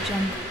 Jungle.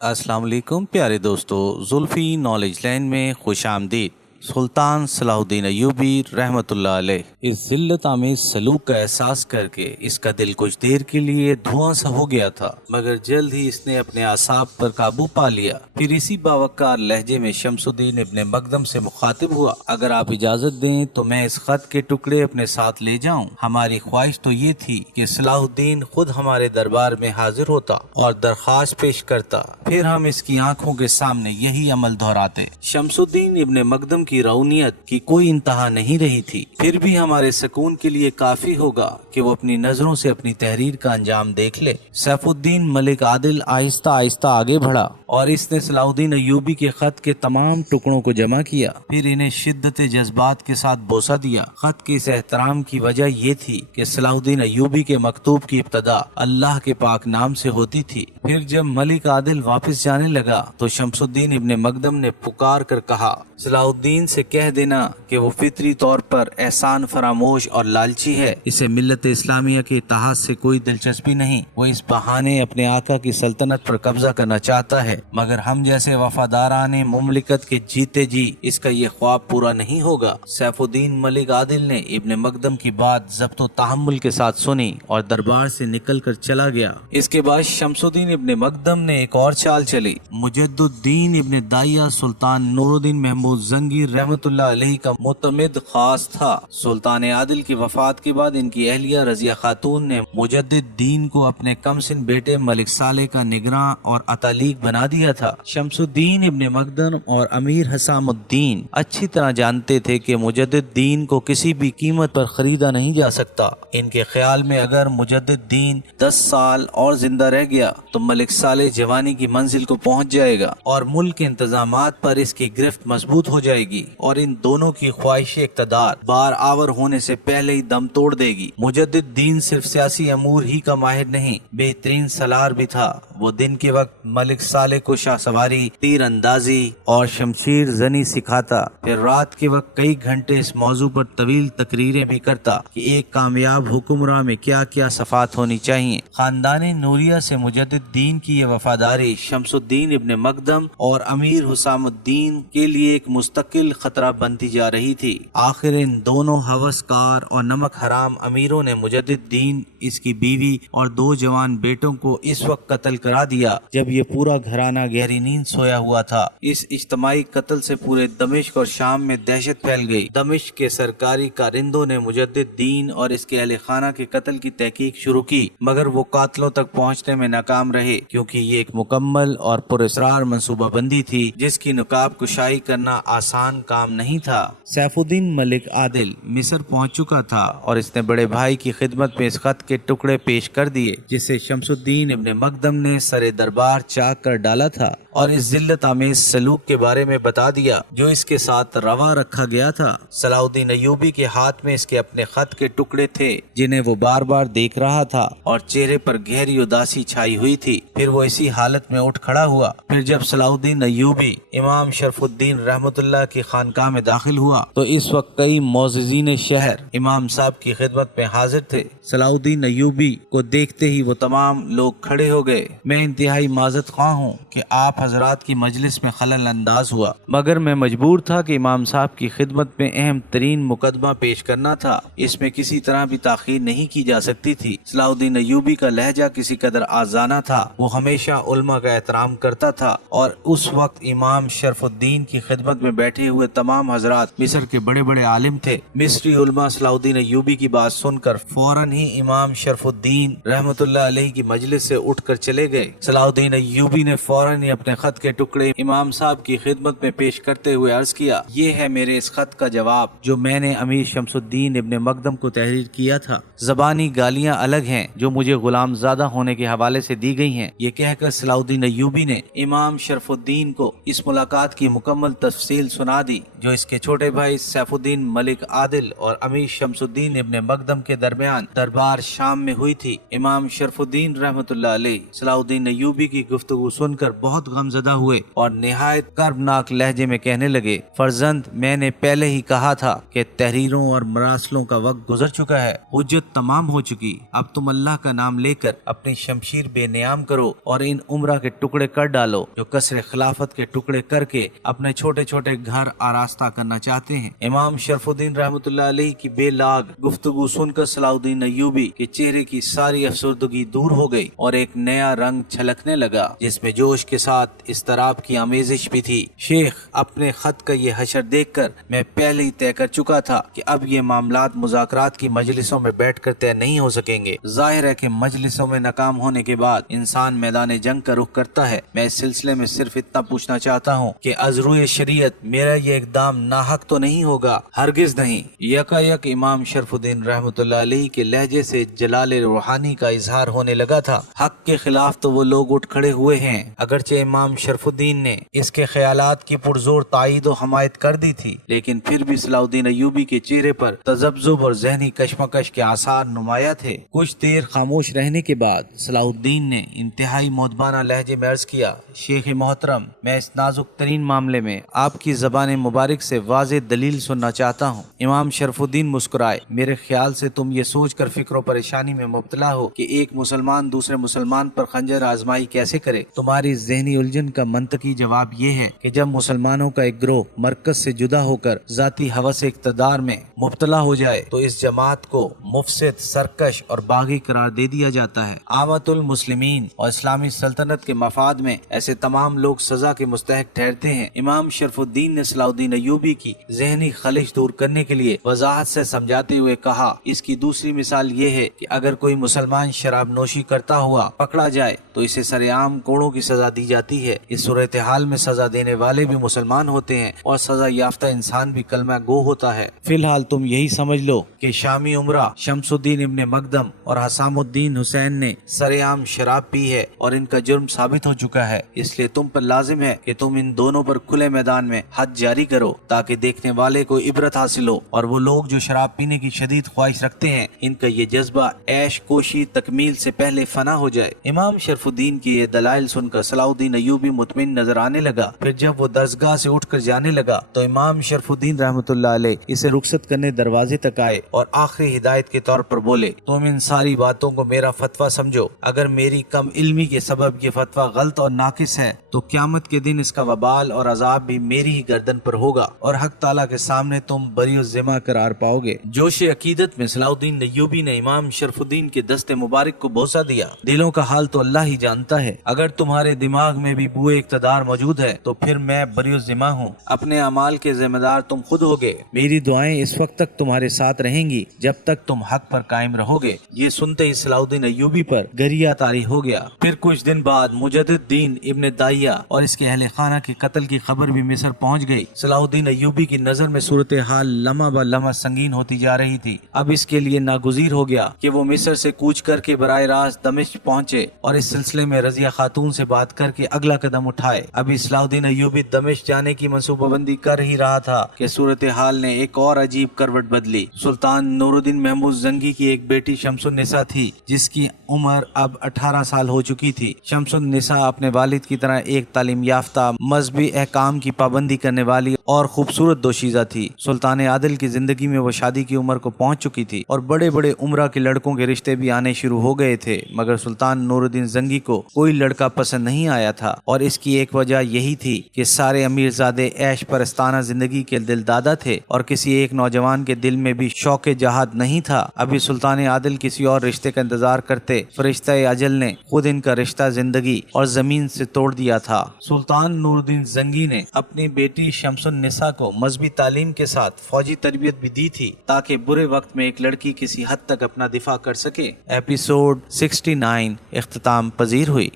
अस्सलाम वालेकुम प्यारे दोस्तों, जुल्फ़ी नॉलेज लैंड में खुश आमदीद। सुल्तान सलाहुद्दीन अय्यूबी रहमतुल्लाह अलैह इस जिल्लत आमेज़ सलूक का एहसास करके इसका दिल कुछ देर के लिए धुआं सा हो गया था, मगर जल्द ही इसने अपने आसाब पर काबू पा लिया। फिर इसी बावकार लहजे में शमसुद्दीन इब्ने मकदम से मुखातिब हुआ, अगर आप इजाजत दें तो मैं इस खत के टुकड़े अपने साथ ले जाऊं। हमारी ख्वाहिश तो ये थी कि सलाहुद्दीन खुद हमारे दरबार में हाजिर होता और दरख्वास्त पेश करता, फिर हम इसकी आंखों के सामने यही अमल दोहराते। शमसुद्दीन इब्ने मकदम की रौनियत की कोई इंतहा नहीं रही थी, फिर भी हमारे सुकून के लिए काफी होगा कि वो अपनी नजरों से अपनी तहरीर का अंजाम देख ले। सैफुद्दीन मलिक आदिल आहिस्ता आहिस्ता आगे बढ़ा और इसने सलाहुद्दीन अय्यूबी के खत के तमाम टुकड़ों को जमा किया, फिर इन्हें शिद्दत जज्बात के साथ बोसा दिया। खत के इस एहतराम की वजह ये थी कि सलाहुद्दीन अय्यूबी के मकतूब की इब्तदा अल्लाह के पाक नाम से होती थी। फिर जब मलिक आदिल वापस जाने लगा तो शमसुद्दीन इब्ने मकदम ने पुकार कर कहा, सलाहुद्दीन से कह देना कि वो फितरी तौर पर एहसान फरामोश और लालची है, इसे मिल्लत इस्लामिया के इत्तेहाद से कोई दिलचस्पी नहीं। वो इस बहाने अपने आका की सल्तनत पर कब्जा करना चाहता है, मगर हम जैसे वफादाराने मुमलिकत के जीते जी इसका ये ख्वाब पूरा नहीं होगा। सैफुद्दीन मलिक आदिल ने इब्ने मकदम की बात ज़ब्तो तहम्मुल के साथ सुनी और दरबार से निकल कर चला गया। इसके बाद शमसुद्दीन इब्ने मकदम ने एक और चाल चली। मुजद्दुद्दीन इब्ने दाइया सुल्तान नूरुद्दीन महमूद जंगीर रहमतुल्लाह अलैहि का मुतमिद खास था। सुल्तान आदिल की वफात के बाद इनकी अहलिया रजिया खातून ने मुजद्दिद्दीन को अपने कमसिन बेटे मलिक सालेह का निगरान और अतालीक बना दिया था। शमसुद्दीन इब्ने मकदम और अमीर हसामुद्दीन अच्छी तरह जानते थे कि मुजद्दिद्दीन को किसी भी कीमत पर खरीदा नहीं जा सकता। इनके ख्याल में अगर मुजद्दिद्दीन 10 साल और जिंदा रह गया तो मलिक सालेह जवानी की मंजिल को पहुंच जाएगा और मुल्क के इंतजामात पर इसकी गिरफ्त मजबूत हो जाएगी और इन दोनों की ख्वाहिश इक़्तिदार बार आवर होने से पहले ही दम तोड़ देगी। मुजद्दिद्दीन सिर्फ सियासी अमूर ही का माहिर नहीं, बेहतरीन सलार भी था। वो दिन के वक्त मलिक सालेह को शाहसवारी, तीर अंदाजी और शमशीर जनी सिखाता, फिर रात के वक्त कई घंटे इस मौजू पर तवील तकरीरें भी करता कि एक कामयाब हुक्मरान में क्या क्या सफात होनी चाहिए। खानदानी नूरिया से मुजद्दिद्दीन की ये वफादारी शमसुद्दीन इब्ने मकदम और अमीर हुसामुद्दीन के लिए एक मुस्तकिल खतरा बनती जा रही थी। आखिर इन दोनों हवसकार और नमक हराम अमीरों ने मुजद्दिद्दीन, इसकी बीवी और 2 जवान बेटों को इस वक्त कत्ल करा दिया जब ये पूरा घराना गहरी नींद सोया हुआ था। इस इज्तमाई कत्ल से पूरे दमिश्क और शाम में दहशत फैल गई। दमिश्क के सरकारी कारिंदों ने मुजद्दिद्दीन और इसके अहले खाना के कत्ल की तहकीक शुरू की, मगर वो कातलों तक पहुंचने में नाकाम रहे, क्योंकि ये एक मुकम्मल और पुरस्रार मंसूबाबंदी थी जिसकी नकाब कुशाई करना आसान काम नहीं था। सैफुद्दीन मलिक आदिल मिस्र पहुंच चुका था और इसने बड़े भाई की खिदमत में इस खत के टुकड़े पेश कर दिए जिसे शमसुद्दीन इब्ने मकदम ने सरे दरबार चाक कर डाला था और इस जिल्लत आमेज सलूक के बारे में बता दिया जो इसके साथ रवा रखा गया था। सलाहुद्दीन अय्यूबी के हाथ में इसके अपने खत के टुकड़े थे जिन्हें वो बार बार देख रहा था और चेहरे पर गहरी उदासी छाई हुई थी। फिर वो इसी हालत में उठ खड़ा हुआ। फिर जब सलाहुद्दीन अय्यूबी इमाम शरफुद्दीन रहमतुल्लाह की खानकाह में दाखिल हुआ तो इस वक्त कई मौज़िज़ीन शहर इमाम साहब की खिदमत में हाजिर थे। सलाहुद्दीन अय्यूबी को देखते ही वो तमाम लोग खड़े हो गए। मैं इंतहाई माजरत ख्वाह हूँ कि आप हजरात की मजलिस में खलल अंदाज हुआ, मगर मैं मजबूर था कि इमाम साहब की खिदमत में अहम तरीन मुकदमा पेश करना था। इसमें किसी तरह भी ताखीर नहीं की जा सकती थी। सलाहुद्दीन अय्यूबी का लहजा किसी कदर आजाना था। वो हमेशा उल्मा का एहतराम करता था और उस वक्त इमाम शरफुद्दीन की खिदमत में बैठे हुए तमाम हजरात मिस्र के बड़े बड़े आलिम थे। मिस्री उल्मा सलाहुद्दीन अय्यूबी की बात सुनकर फौरन ही इमाम शरफुद्दीन रहमतुल्लाह अलैहि की मजलिस से उठकर चले गए। सलाहुद्दीन अय्यूबी ने फौरन ही अपने खत के टुकड़े इमाम साहब की खिदमत में पेश करते हुए अर्ज किया, ये है मेरे इस खत का जवाब जो मैंने अमीर शमसुद्दीन इब्ने मकदम को तहरीर किया था। ज़बानी गालियां अलग हैं जो मुझे गुलामज़ादा होने के हवाले से दी गई हैं। ये कहकर सलाहुद्दीन अय्यूबी ने इमाम शरफुद्दीन को इस मुलाकात की मुकम्मल तफसील सुना दी जो इसके छोटे भाई सैफुद्दीन मलिक आदिल और अमीर शमसुद्दीन इब्ने मकदम के दरमियान दरबार शाम में हुई थी। इमाम शरफुद्दीन रहमतुल्लाह अलैह सलाहुद्दीन अय्यूबी की गुफ्तगू सुनकर बहुत गमजदा हुए और निहायत कर्बनाक लहजे में कहने लगे, फर्जंद, मैंने पहले ही कहा था कि तहरीरों और मरासलों का वक्त गुजर चुका है, हुज्जत तमाम हो चुकी। अब तुम अल्लाह का नाम लेकर अपनी शमशीर बेनियाम करो और इन उम्रा के टुकड़े कर डालो जो कसर खिलाफत के टुकड़े करके अपने छोटे छोटे घर आरास्ता करना चाहते हैं। इमाम शरफुद्दीन रहमतुल्लाह अलैह की बेलाग गुफ्तगू सुनकर सलाहुद्दीन अय्यूबी के चेहरे की सारी अफसरदगी दूर हो गई और एक नया रंग छलकने लगा जिसमें जोश के साथ इस्तराब की आमेजिश भी थी। शेख, अपने खत का ये हशर देखकर मैं पहले ही तय कर चुका था कि अब ये मामलात मुज़ाकरात की मजलिसों में बैठकर तय नहीं हो सकेंगे। जाहिर है कि मजलिसों में नाकाम होने के बाद इंसान मैदान जंग का रुख करता है। मैं इस सिलसिले में सिर्फ इतना पूछना चाहता हूँ कि अज़रुए शरीयत मेरा ये इक़दाम नाहक तो नहीं होगा? हरगिज नहीं। यकायक इमाम शरफुद्दीन रहमतुल्लाह अलैह के लहजे से जलाल रूहानी का इजहार होने लगा था। हक के खिलाफ तो वो लोग उठ खड़े हुए हैं। अगरचे इमाम शरफुद्दीन ने इसके ख्यालात की पुरजोर तायीद और हमायत कर दी थी, लेकिन फिर भी सलाहुद्दीन अय्यूबी के चेहरे पर तजब्जुब और ज़हनी कशमकश के आसार नुमाया थे। कुछ देर खामोश रहने के बाद सलाहुद्दीन ने इंतहाई मोदबाना लहजे में अर्ज किया, शेख मोहतरम, मैं इस नाजुक तरीन मामले में आपकी ज़बान मुबारक से वाज़ेह दलील सुनना चाहता हूँ। इमाम शरफुद्दीन मुस्कुराए, मेरे ख्याल से तुम ये सोच कर फिक्र और परेशानी में मुब्तला हो कि एक मुसलमान दूसरे मुसलमान पर खंजर आजमाई कैसे करे। तुम्हारी ज़हनी उलझन का मंतकी जवाब ये है कि जब मुसलमानों का एक ग्रोह मरकज से जुदा होकर जाती हवस इक़्तिदार में मुब्तला हो जाए तो इस जमात को मुफसिद, सरकश और बागी करार दे दिया जाता है। आमतुल मुस्लिमीन और इस्लामी सल्तनत के मफाद में ऐसे तमाम लोग सजा के मुस्तहक ठहरते हैं। इमाम शरफुद्दीन ने सलाहुद्दीन अय्यूबी की ज़हनी खलिश दूर करने के लिए वजाहत से समझाते हुए कहा, इसकी दूसरी मिसाल ये है कि अगर कोई मुसलमान शराब नोशी करता हुआ पकड़ा जाए तो इसे सरेआम कोड़ों की सजा दी जाती है। इस सूरत हाल में सजा देने वाले भी मुसलमान होते हैं और सजा याफ्ता इंसान भी कलमा गो होता है। फिलहाल तुम यही समझ लो कि शामी उमरा शमसुद्दीन इब्ने मकदम और हसामुद्दीन हुसैन ने सरेआम शराब पी है और इनका जुर्म साबित हो चुका है। इसलिए तुम पर लाजिम है कि तुम इन दोनों पर खुले मैदान में हद जारी करो ताकि देखने वाले को इबरत हासिल हो और वो लोग जो शराब पीने की शदीद ख्वाहिश रखते हैं इनका ये जज्बा ऐश कोशी तकमील से पहले फना हो जाए। इमाम शरफुद्दीन की ये दलाइल सुनकर सलाहुद्दीन अय्यूबी मुतमिन नजर आने लगा। फिर जब वो दरसगाह से उठकर जाने लगा तो इमाम शरफुद्दीन रहमतुल्लाह अलैह इसे रुखसत करने दरवाजे तक आए और आखिरी हिदायत के तौर पर बोले, तुम इन सारी बातों को मेरा फतवा समझो। अगर मेरी कम इल्मी के सबब ये फतवा गलत और नाकिस है तो क़यामत के दिन इसका वबाल और अजाब भी मेरी ही गर्दन पर होगा और हक ताला के सामने तुम बरीउज़्ज़िमा करार पाओगे। जोश अकीदत में सलाहुद्दीन अय्यूबी ने इमाम शरफुद्दीन के दस्ते मुबारक को बोसा दिया। दिलों का हाल तो अल्लाह ही जानता है। अगर तुम्हारे दिमाग में भी बुए इक़्तिदार मौजूद है तो फिर मैं बरीउज़्ज़िमा हूँ। अपने अमाल के जिम्मेदार तुम खुद होगे। मेरी दुआएं इस वक्त तक तुम्हारे साथ रहेंगी जब तक तुम हक पर कायम रहोगे। ये सुनते ही सलाहुद्दीन अय्यूबी पर गरिया तारी हो गया। फिर कुछ दिन बाद मुजद्दिद इब्ने दाहिया और इसके अहले खाना के कत्ल की खबर भी मिस्र पहुंच गई। सलाहुद्दीन अय्यूबी की नजर में सूरत हाल लम्हा ब लम्हा संगीन होती जा रही थी। अब इसके लिए नागुज़ीर हो गया कि वो मिस्र से कूच करके बराह रास्त दमिश्क पहुंचे और इस सिलसिले में रजिया खातून से बात करके अगला कदम उठाए। अभी सलाहुद्दीन अय्यूबी दमिश्क जाने की मंसूबाबंदी कर ही रहा था कि सूरत हाल ने एक और अजीब करवट बदली। सुल्तान नूरुद्दीन महमूद जंगी की एक बेटी शमसुन्निसा थी जिसकी उम्र अब 18 साल हो चुकी थी। शमसुन्निसा अपने वालिद की तरह एक तालीम याफ्ता, मजहबी अहकाम की पाबंदी करने वाली और खूबसूरत दोशीज़ा थी। सुल्तान आदिल की जिंदगी में वो शादी की उम्र को पहुंच चुकी थी और बड़े बड़े उम्रा के लड़कों के रिश्ते भी आने शुरू हो गए थे, मगर सुल्तान नूरुद्दीन जंगी को कोई लड़का पसंद नहीं आया था और इसकी एक वजह यही थी कि सारे अमीरजादे ऐश परस्ताना जिंदगी के दिलदादा थे और किसी एक नौजवान के दिल में भी शौक जहाद नहीं था। अभी सुल्तान आदिल किसी और रिश्ते का इंतजार करते फरिश्ता अजल ने खुद इनका रिश्ता जिंदगी और जमीन से तोड़ दिया था। सुल्तान नूरुद्दीन जंगी ने अपनी बेटी शमसुन्निसा को मजहबी तालीम के साथ फौजी तरबियत भी दी थी ताकि बुरे वक्त में एक लड़की किसी हद तक अपना दिफा कर सके। एपिसोड 69 इख्तिताम पजीर हुई।